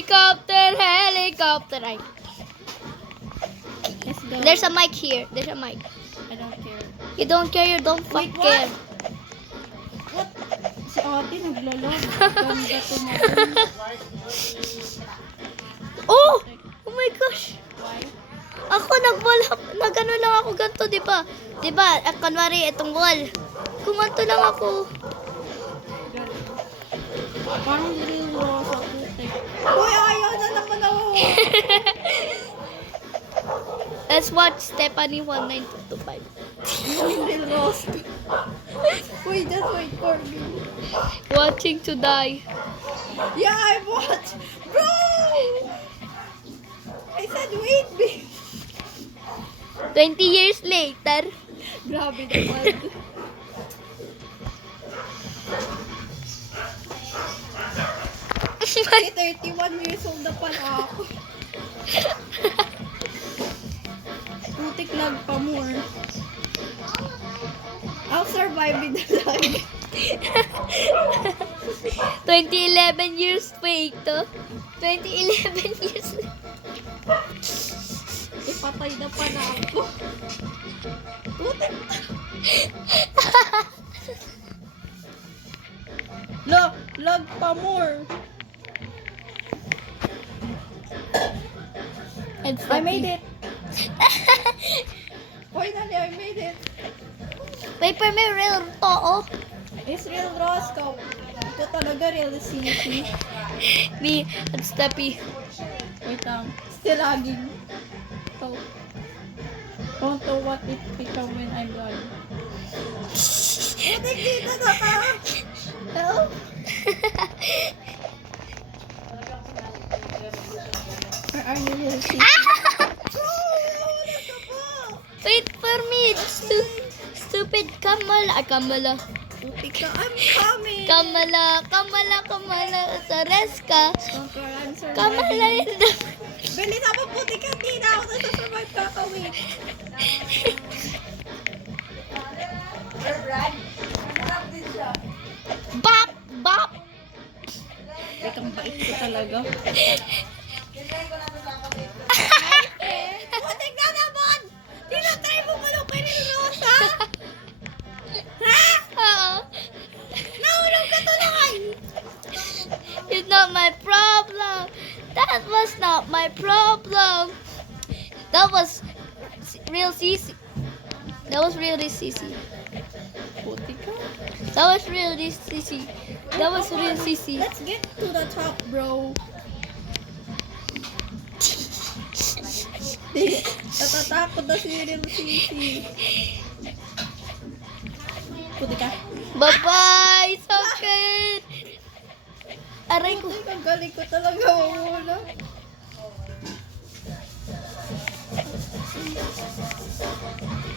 Helicopter, helicopter. Ay. Let's go. There's a mic here. There's a mic. I don't care. You don't care, you don't fuck Wait, what? care. What? Si ate naglalog. Ganda tumagal. Oh! Oh my gosh! Why? Ako nagano lang ako ganito, di ba? Di ba? Kanwari, itong wall. Kumanto lang ako. Parang real raw sa putik. Uy, ayaw na naman ako. Let's watch Stephanie 1925. Real Rose. Uy, just wait for me. Watching to die. Yeah, I watched. Bro! I said wait, babe. 20 years later. Grabe naman. Ay, 31 years old na pala ako. Putik lang pa more. I'll survive in the life. 2011 years fake to. 2011 years. Ipatay na pala ako. Putik. Lag pa more. I made it. Finally, I made it. Wait for me, real to, oh. It's real Roscoe. Ito talaga real CC. Me and Steppy. Wait lang. Still lagging. So, don't know what it become when I'm gone. Putik dito na ka. Help. Where are you real CC? Wait for me, stupid Kamala. Kamala. Putik ka. I'm coming. Kamala. Sareska. Kamala in the... Bilis ako, putik ka. Hindi na ako nasa-survive kakawin. Bop! Bop! Ang bait ko talaga. Putik na naman! Tinatry mo ba nung kay Rosa? Ha? Oo. Nahulog ka tuloy! It's not my problem. That was not my problem. That was real CC. That was really CC. Putik ka. That was really CC. That was real CC. Let's get to the top, bro. Natatakot na si Real Sisi. Putik ka. Bye-bye! So good! Aray ko. Putik, ang galing ko talaga mamula.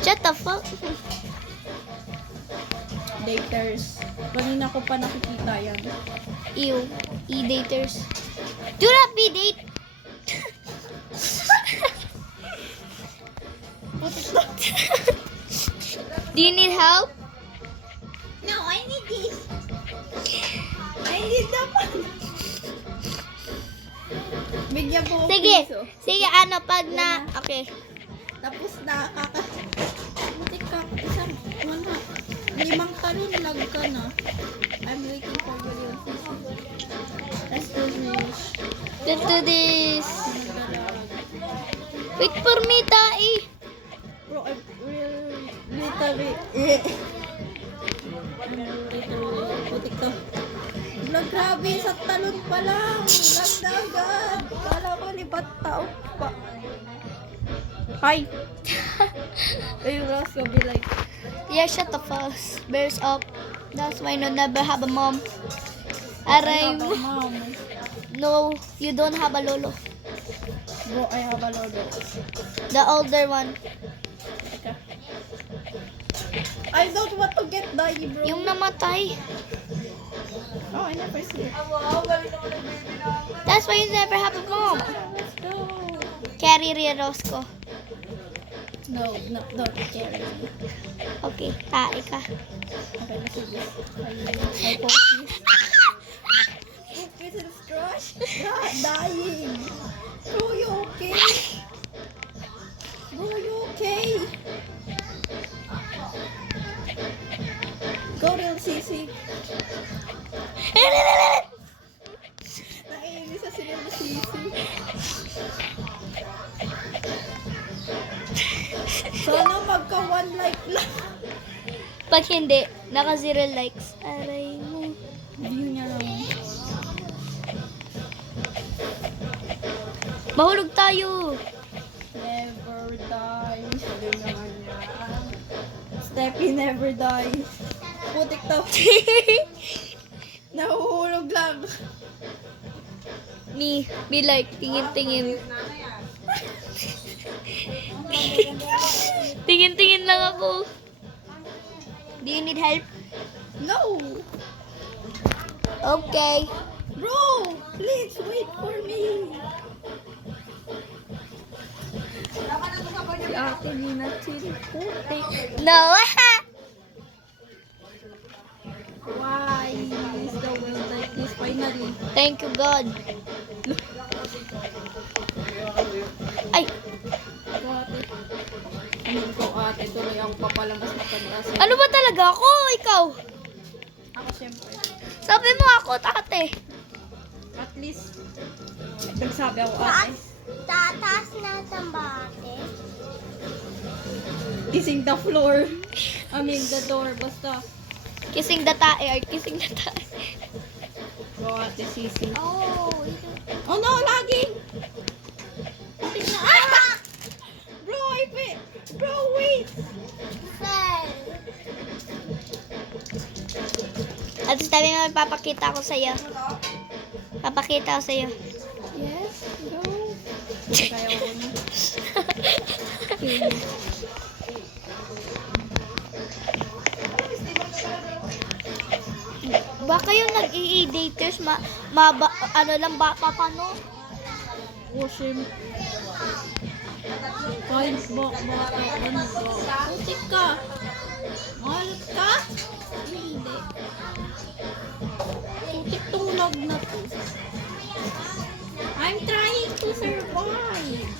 Shut the fuck. Daters. Kanina ko pa nakikita yan. Ew. E-daters. Do not be date. Putik na. Do you need help? No, I need this. I need the money. Bigyan po ko Sige. piso. Sige, ano, pag na... Okay. Tapos Putik ka. Isang, wala. 5 talon lag ka na. I'm waiting for you, Real Sisi. Let's do this. Let's do this. Wait for me, Dai. Bro, I'm literally... Putik ka. Vlog, grabe, sa talon pa lang. Vlog na agad. Kala ko libat tao pa. Hi. Ayun, Ross, you'll be like... Yeah, shut the fuck. Bears up. That's why I never have a mom. I Aray have a mom. No, you don't have a lolo. Bro, I have a lolo. The older one. I don't want to get Dai, bro. Yung namatay. Oh, I never see it. That's why you never have a mom. Let's go. Carry Rosco. No, don't carry me. Okay, tae ka. Okay, let's do this. I focus. Focus and destroy. gosh! Dying! Bro, you okay? Bro, you okay? Go real CC. Naiinis sa sila na CC. Sana magka 1 like lang. Pag hindi, naka 0 likes. Aray mo. View niya lang. Mahulog tayo. Never die. Sabi naman niya. Steffi never die. Putik to. Nahuhulog lang. Me like, tingin-tingin. Tingin-tingin lang ako. Do you need help? No! Okay. Bro! Please wait for me! Si ate di na chill. Putik. No. Why is the world like this finally? Thank you, God. Ay, Ito ate. Ko ate, tuloy ako papalamas na pantas. ano ba talaga ako? Ikaw? Ako syempre. Sabi mo ako, tate. At least, nagsabi ako ate. Tatas na tambate. Kissing the floor. I mean the door. Basta. Kissing the tae or kissing the tae. Go ate sisi. Oh, Oh no, laging! Ah! Bro, bro, wait! At sabi mo, papakita ko sa'yo. Papakita ko sa'yo. Yes, bro. Kaya ko na. Okay. Baka yung nag-i-daters, ano lang, bata pa, no? Ocean. Kahit baka ano ba? Putik ka! Mahalat ka? Hindi. Putik tong log na to. I'm trying to survive.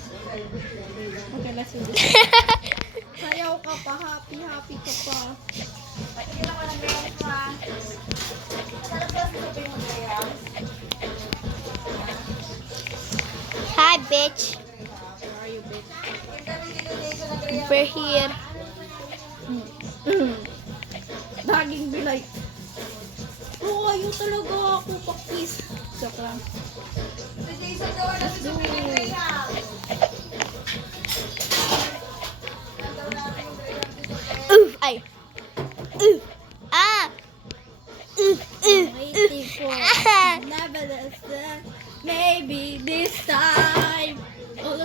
Okay, let's do this. Sayaw ka pa, happy ka pa. Hi, bitch. Where are you, bitch? We're here. Daging bilay. Oh, ayaw talaga ako pakis. Joke lang. Let's do it. Ay. Ah. Waiting for nevertheless, maybe this time. Oh,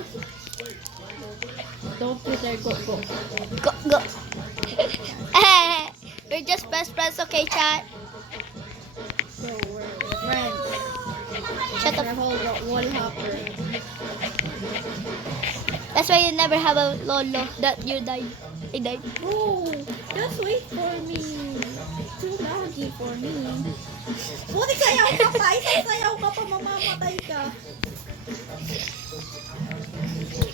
don't put there, go. Go. We're just best friends, okay, chat? So we're friends. Shut up. The whole wall hopper. That's why you never have a lolo that you died. I died. Oh, just wait for me. Too laggy for me. Buti sayaw ka pa. Isang sayaw ka pa, mamamatay ka.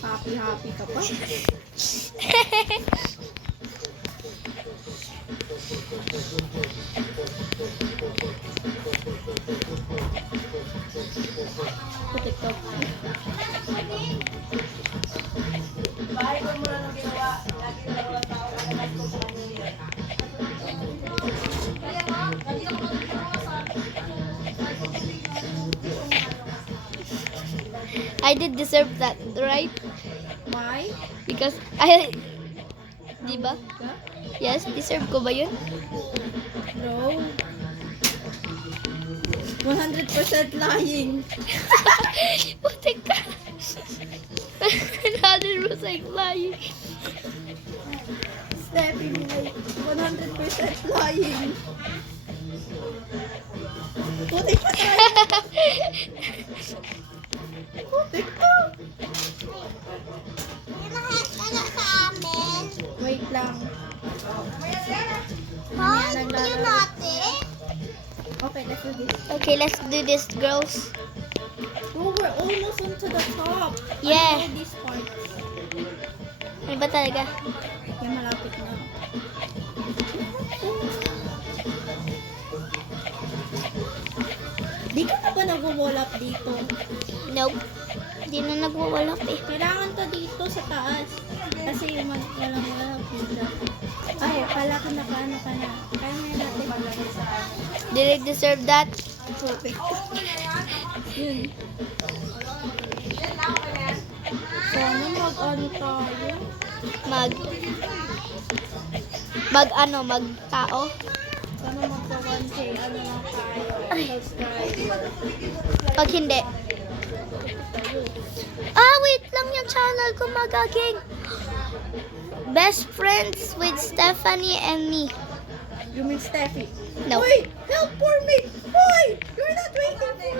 Happy ka pa. Putik to. I did deserve that, right? Why? Because I... Diba? Ka? Yes, deserve ko ba yun? Bro. 100% lying. Putik ka. 100% lying. Stepping like 100% lying. Putik ka tayo. Putik ka. Wait lang. Mamaya naglaro. Okay, let's do this. Okay, let's do this, girls. the top. Yeah. Ano this part? Ano ba talaga? Kaya malapit na. Di ka na ba nag-wall up dito? Nope. Hindi na nagwawalak eh. Kailangan to dito sa taas. Kasi walang pizza. Ay, pala ka na. Kaya mo yan natin. Did it deserve that? Perfect. Yun. So, ano mag-ano tayo? Mag-tao? Sana magka-1K, ano lang tayo? Subscribe. Pag hindi. Wait lang yung channel ko magaging. Best friends with Stephanie and me. You mean Steffi? No. Hoy! Help for me! Hoy! You're not waiting for me!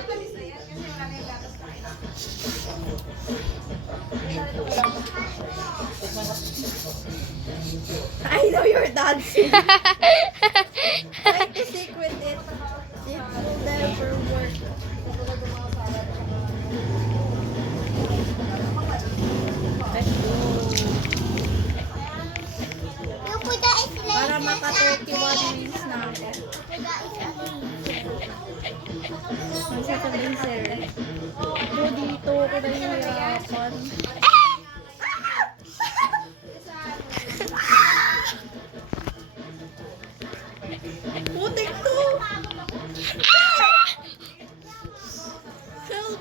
I know you're dancing. Try to secret it. It will never work. Let's go. Para maka-31 wins na ako. Ang sa sabihin, sir. Bro, dito ako nahihirapan. Putik to! Help!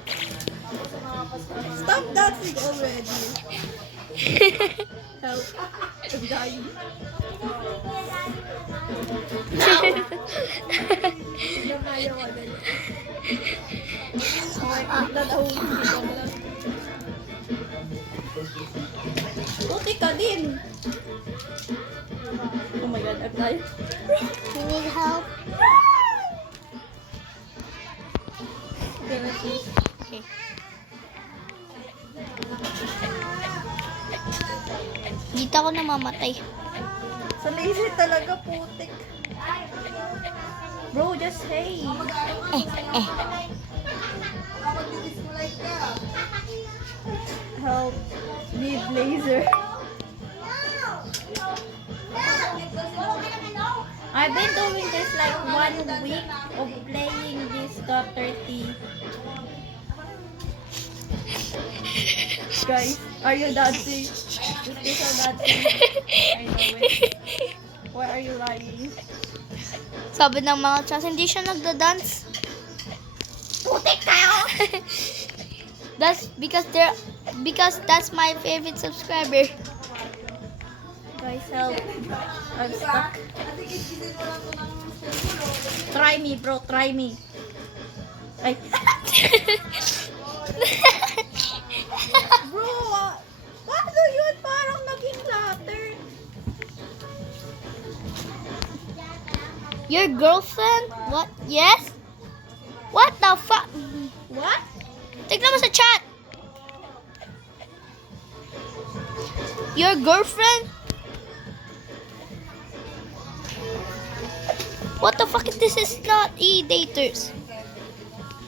Stop dancing already! Help! I'm dying. Hindi na kaya ko na. Okay, dadahulin ko na lang. Putik ka din! Oh my god, I'm dying. You need help? Okay, let's see. Okay. Dito ako namamatay. Sa lazy talaga, putik. Bro, just hey. Help. Need laser. I've been doing this like 1 week of playing this .30. Guys, are you dancing? You still so dancing? I know it. Why are you lying? Sabi ng mga chas, hindi siya nagda-dance. Putik kayo! That's because that's my favorite subscriber. Guys, help. I'm stuck. Try me, bro. Try me. Ay. Bro, paano yun? Parang naging latter. Your girlfriend? What? Yes? What the fuck? What? Tignan mo sa chat. Your girlfriend? What the fuck? This is not e-daters.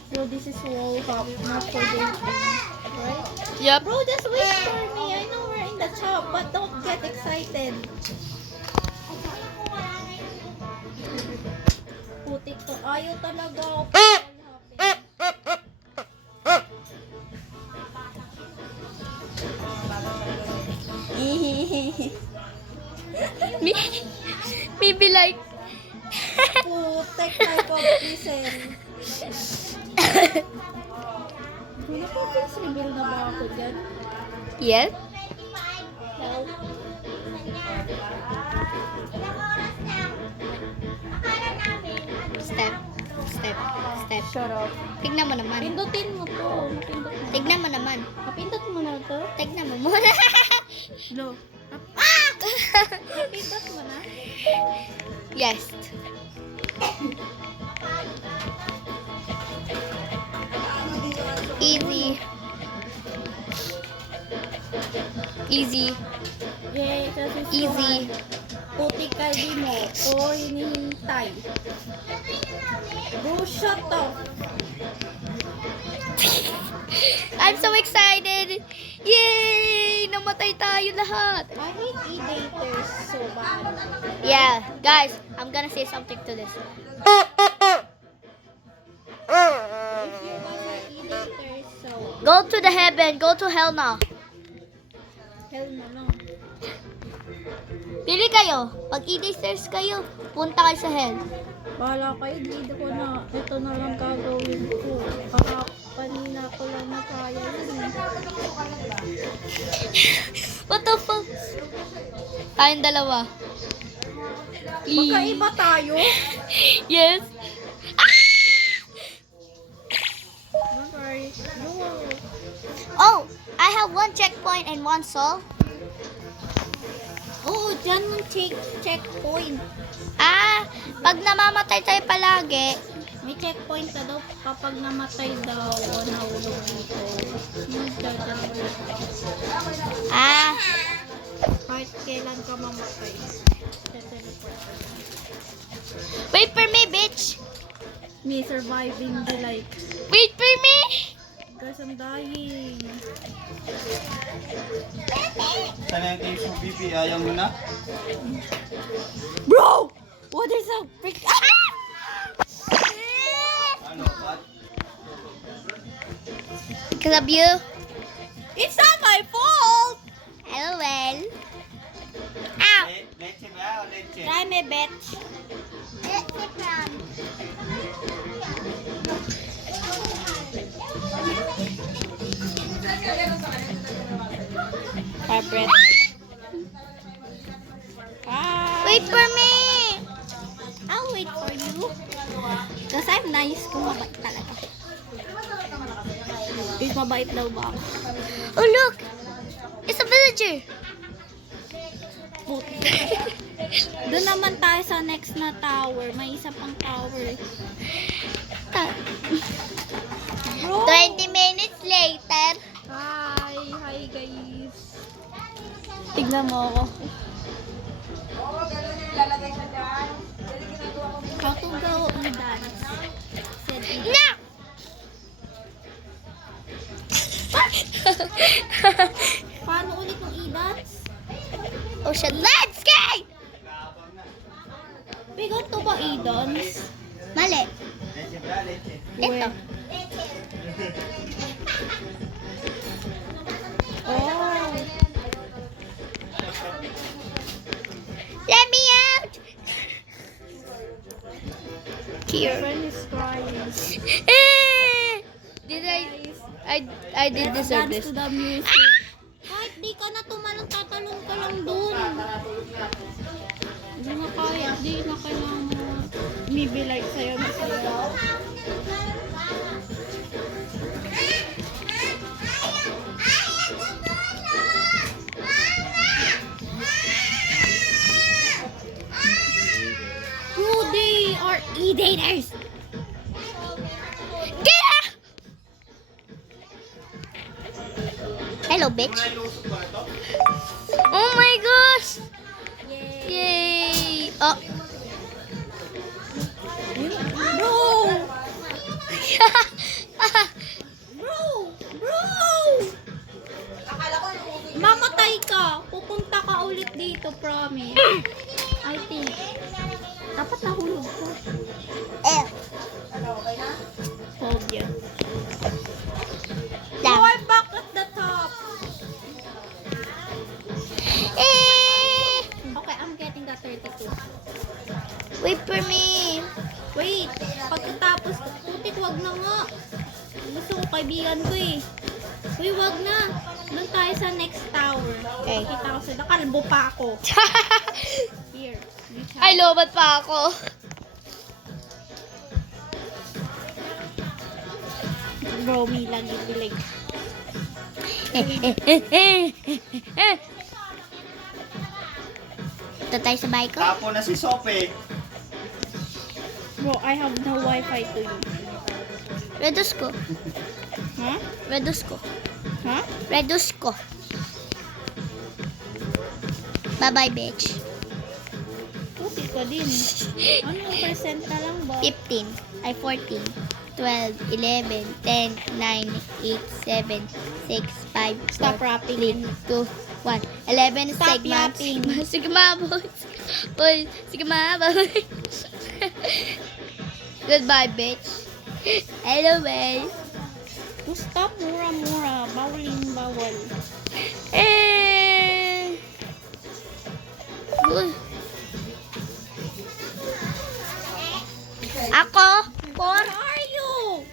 Bro, this is wall hop, not for dating. Right? Yep. Bro, just wait for me. I know we're in the top, but don't get excited. Putik to. Ayaw talaga ako. Maybe like. Putik type of reason. Nakapag reveal na ba ako dyan? Yes. Help. Step. Shut up. Tignan mo naman. Pindutin mo to. Pindut mo. Tignan mo naman. Napindot mo na to? Tignan mo muna. No. Napindot mo na? Yes. Easy. Easy. Yay, kasi Easy. putik ka di mo. O hinihintay. Bro, shut up. I'm so excited! Yay! Namatay tayo lahat! I hate e-daters so bad. Yeah, guys, I'm gonna say something to this. If you guys are e-daters, so Go to the heaven, go to hell now. hell na lang. Pili kayo. Pag e-daters kayo, punta kayo sa hell. Bahala kayo, dito ko na. Ito na lang gagawin ko. Kanina ko lang na kaya yun. What the fuck? Tayong dalawa. Magkaiba tayo? Yes. Okay. No. Oh, I have one checkpoint and one soul. Oo, dyan yung checkpoint. Pag namamatay tayo palagi, May checkpoint na daw kapag namatay daw o nahulog dito. Yung dadaan mo. Kahit kailan ka mamatay. Teleport ka. wait for me, bitch. Me surviving the life. Wait for me. Guys, I'm dying. Sana yung team BB, ayaw mo na? Bro! What is up? Ano, ba't? Because of you. It's not my fault! LOL. Ow. Leche ba o leche? Try me, bitch. Fabric. Wait for me. I'll wait for you. Because I'm nice kung mabait talaga. Is mabait daw ba ako? Oh, look. It's a villager. Puti. Doon naman tayo sa next na tower. May isa pang tower. Bro! 20 minutes later. Hi! Hi guys! Tignan mo ako. How to go on dance? Said it. No. Paano ulit yung e-dance? Oh shit. Let's go. Bigot to ba e-dance? Mali. Leche ba, leche? Ito. Oh! Let me out. My Here. friend is crying. Did I did deserve Dance this. to the music. Kahit di ka na tumalong, tatalon ka lang dun. Hindi na kaya, di na kailangan mo. Mibilay sa'yo na sa'yo. Bro, they are e-daters. Get out. Hello, bitch. Oh my gosh. Yay. Oh. Bro! Bro! Bro! Mamatay ka. Pupunta ka ulit dito, promise. I think. Dapat nahulog ko. Hold you. Lang. Oh, I'm back at the top. Okay, I'm getting the 32. Wait for me. Wait, pagkatapos, putik, wag na nga. Gusto ko kaibigan ko eh. Uy, wag na. Doon tayo sa next tower. Okay. Kita ko sa nakalbo pa ako. Here. Ay, lobat pa ako. Bro, may lagi-bilig. Ito tayo sa bahay ko. Tapo na si Sope. Bro, I have no wifi to you. Redus ko. Huh? Redus ko. Huh? Redus ko. Bye-bye, bitch. Putik ka din. Ano yung percent na lang ba? 15. Ay, 14. 12, 11, 10, 9, 8, 7, 6, 5, Stop 4, rapping. 3, 2, 1. 11 Stop segments. yapping. Sigma, boys. Boy, sigma, boy. Goodbye, bitch. Hello, guys. Stop mura-mura. Bawal. Eh. Uy. Ako, Where are you?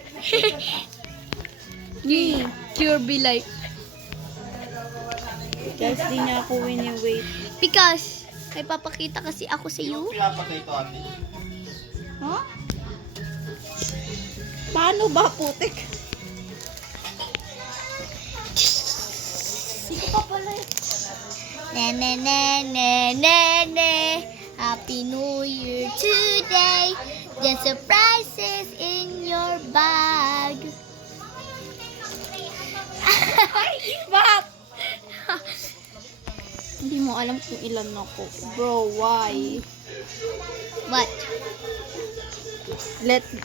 Me. Kirby like. Guys, di niya ako wini-wait. Because, may papakita kasi ako sa iyo. Pinapakay ito ate. Ha? Paano ba, putik? Sino pa pala eh? Na. Happy New Year today. The surprises in your bag. Bakit? Hindi mo alam kung ilan ako. Bro, why? What? Let's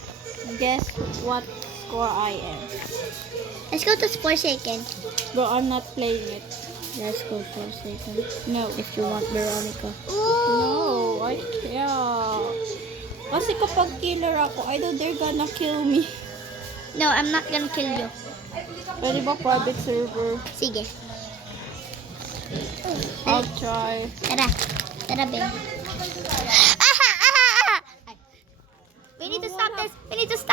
guess what score I am. Let's go to 4 seconds. Bro, I'm not playing it. Let's go 4 seconds. No. If you want Veronica. No, I can't. Kasi kapag killer ako, either they're gonna kill me. No, I'm not gonna kill you. Pwede ba private server? Sige. I'll try. Tara. Tara, Ben. Ay. We need to stop this. We need to stop.